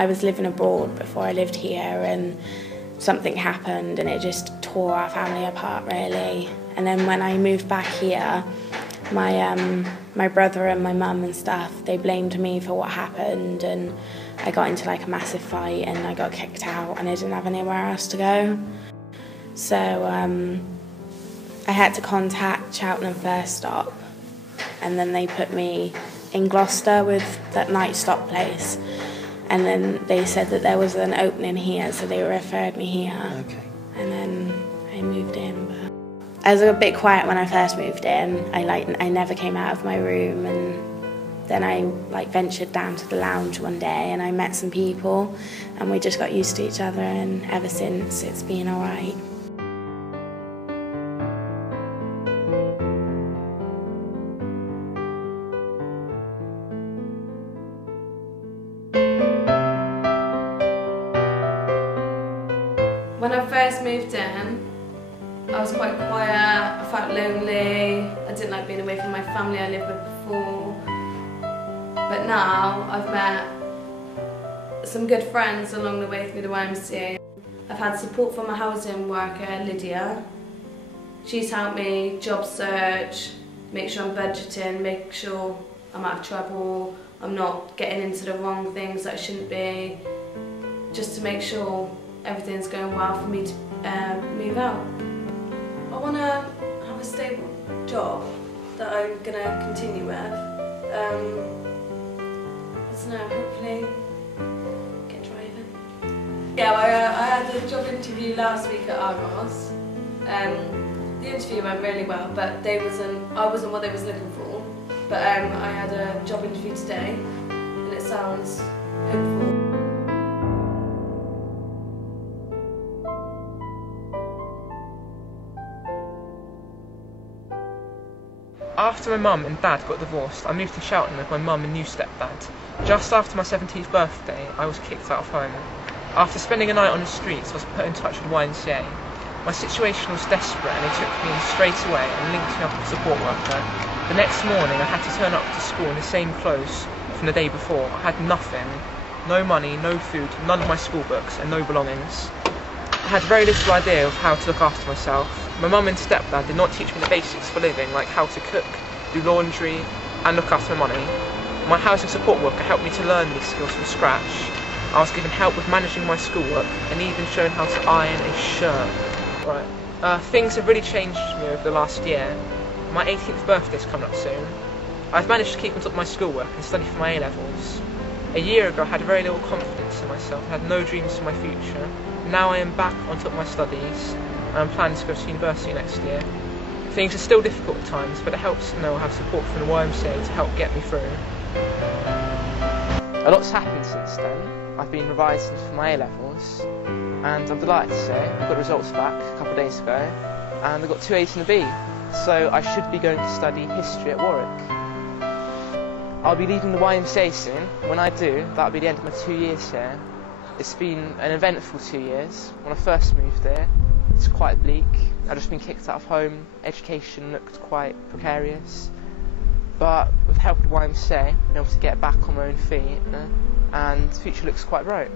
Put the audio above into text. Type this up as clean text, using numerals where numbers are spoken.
I was living abroad before I lived here, and something happened and it just tore our family apart really. And then when I moved back here, my brother and my mum and stuff, they blamed me for what happened, and I got into like a massive fight and I got kicked out and I didn't have anywhere else to go. So I had to contact Cheltenham First Stop, and then they put me in Gloucester with that night stop place. And then they said that there was an opening here, so they referred me here. Okay. And then I moved in. But I was a bit quiet when I first moved in. I never came out of my room, and then I ventured down to the lounge one day and I met some people and we just got used to each other, and ever since it's been all right. When I first moved in, I was quite quiet, I felt lonely, I didn't like being away from my family I lived with before. But now I've met some good friends along the way through the YMCA. I've had support from a housing worker, Lydia. She's helped me job search, make sure I'm budgeting, make sure I'm out of trouble, I'm not getting into the wrong things that I shouldn't be, just to make sure everything's going well for me to move out. I want to have a stable job that I'm going to continue with. I don't know, hopefully get driving. Yeah, I had a job interview last week at Argos. The interview went really well, but I wasn't what they was looking for. But I had a job interview today, and it sounds hopeful. After my mum and dad got divorced, I moved to Cheltenham with my mum and new stepdad. Just after my 17th birthday, I was kicked out of home. After spending a night on the streets, I was put in touch with YMCA. My situation was desperate and they took me in straight away and linked me up with a support worker. The next morning I had to turn up to school in the same clothes from the day before. I had nothing. No money, no food, none of my school books and no belongings. I had very little idea of how to look after myself. My mum and stepdad did not teach me the basics for living, like how to cook, do laundry and look after my money. My housing support worker helped me to learn these skills from scratch. I was given help with managing my schoolwork and even shown how to iron a shirt. Right. Things have really changed me over the last year. My 18th birthday is coming up soon. I've managed to keep on top of my schoolwork and study for my A-levels. A year ago I had very little confidence in myself, I had no dreams for my future. Now I am back on top of my studies and I'm planning to go to university next year. Things are still difficult at times, but it helps to know I have support from the YMCA to help get me through. A lot's happened since then. I've been revising for my A-levels and I'm delighted to say I got the results back a couple of days ago and I got 2 A's and a B, so I should be going to study history at Warwick. I'll be leaving the YMCA soon. When I do, that'll be the end of my 2 years here. It's been an eventful 2 years. When I first moved here, it's quite bleak. I'd just been kicked out of home, education looked quite precarious. But with help of the YMCA, I've been able to get back on my own feet and the future looks quite bright.